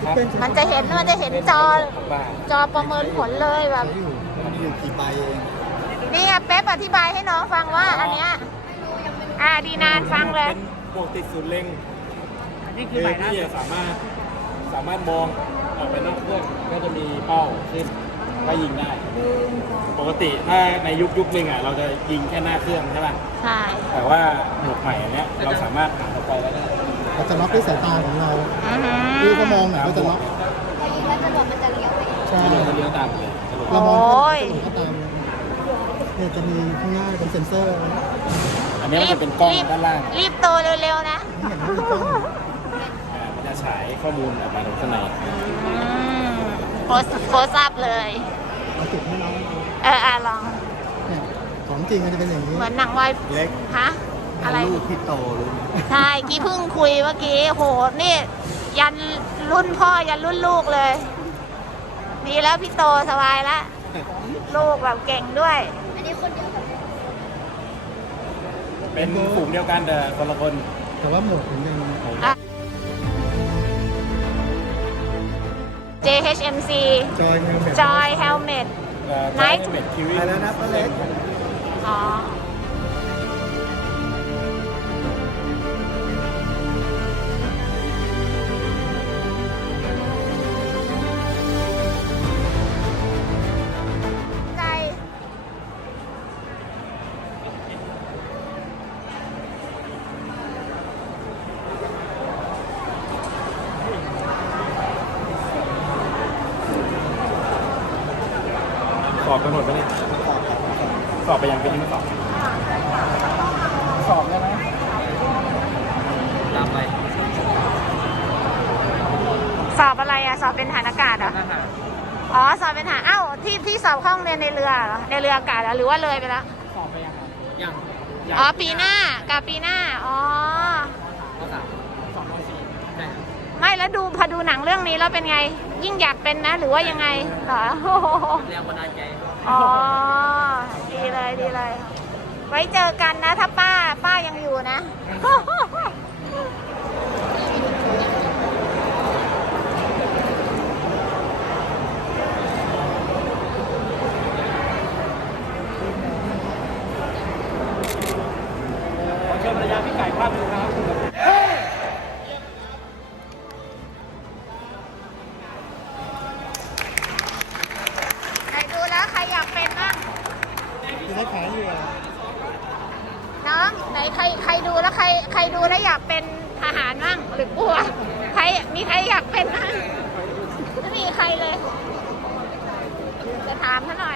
มันจะเห็นจอประเมินผลเลยแบบมันอยู่กี่ใบเองนี่เป๊ปอธิบายให้น้องฟังว่าอันเนี้ยดีนานฟังเลยเป็นบวกติดศูนย์เล็งนี่คือพี่สามารถมองออกไปนอกเครื่องก็จะมีเป้าขึ้นก็ยิงได้ ปกติถ้าในยุคนึงอ่ะเราจะยิงแค่หน้าเครื่องใช่ป่ะใช่แต่ว่าหมวกใหม่อันเนี้ยเราสามารถหันออกไปแล้วได้เราจะล็อกด้วยสายตาของเราอือหืคืออก็มองเขาจะล็อกพอยิงแล้วจรวดมันจะเลี้ยวไปเองใช่ที่เราเลี้ยวตามเลยเรามองโอ้ยก็ตามเนี่ยจะมีข้างหน้าเป็นเซ็นเซอร์นะอันนี้มันจะเป็นกล้องด้านล่างรีบโตเร็วๆนะเห็นไหมมีกล้องมันจะฉายข้อมูลออกมาตรงข้างในโพสอัพเลยเอาจุดให้น้องลองเนี่ยของจริงมันจะเป็นอย่างนี้เหมือนหนังวายเล็กฮะอะไรลูกที่โตรู้ไหมใช่กี้เพิ่งคุยเมื่อกี้โหนี่ ยันรุ่นพ่อยันรุ่นลูกเลย ดีแล้วพี่โตสบายแล้วลูกแบบเก่งด้วยอันนี้คนเดียวกับเป็นฝูงเดียวกันแต่คนละคนแต่ว่าหมวกเหมือนกัน JHMC จอยเนี่ยแบบ Joy Helmet ไนท์เม็ดคิวไปแล้วนะป้าเล็กอ๋อ ใจสอบกันหมดไปนี่สอบไปยังเป็นยังไม่สอบสอบได้ไหมตามไปสอบอะไรอะสอบเป็นฐานอากาศเหรอ อ๋อ สอบเป็นฐานเอ้าที่สอบห้องเรียนในเรือเหรอ ในเรืออากาศเหรอหรือว่าเลยไปแล้วสอบไปยังยังอ๋อ ปีหน้ากับปีหน้า อ๋อข้อสามสองข้อสี่ใช่ไม่แล้วพอดูหนังเรื่องนี้แล้วเป็นไง ยิ่งอยากเป็นนะหรือว่ายังไงเหรอแรงบันดาลใจอ๋อ ดีเลยดีเลย ไว้เจอกันนะ ถ้าป้ายังอยู่นะเชิญภรรยาพี่ไก่ภาพดูครับใครดูแล้วใครอยากเป็นบ้างที่ได้ขายอยู่อะน้องไหนใครดูแล้วใครดูแล้วอยากเป็นทหารบ้างหรือกลัวมีใครอยากเป็นบ้างไม่มีใครเลยจะถามเขาหน่อย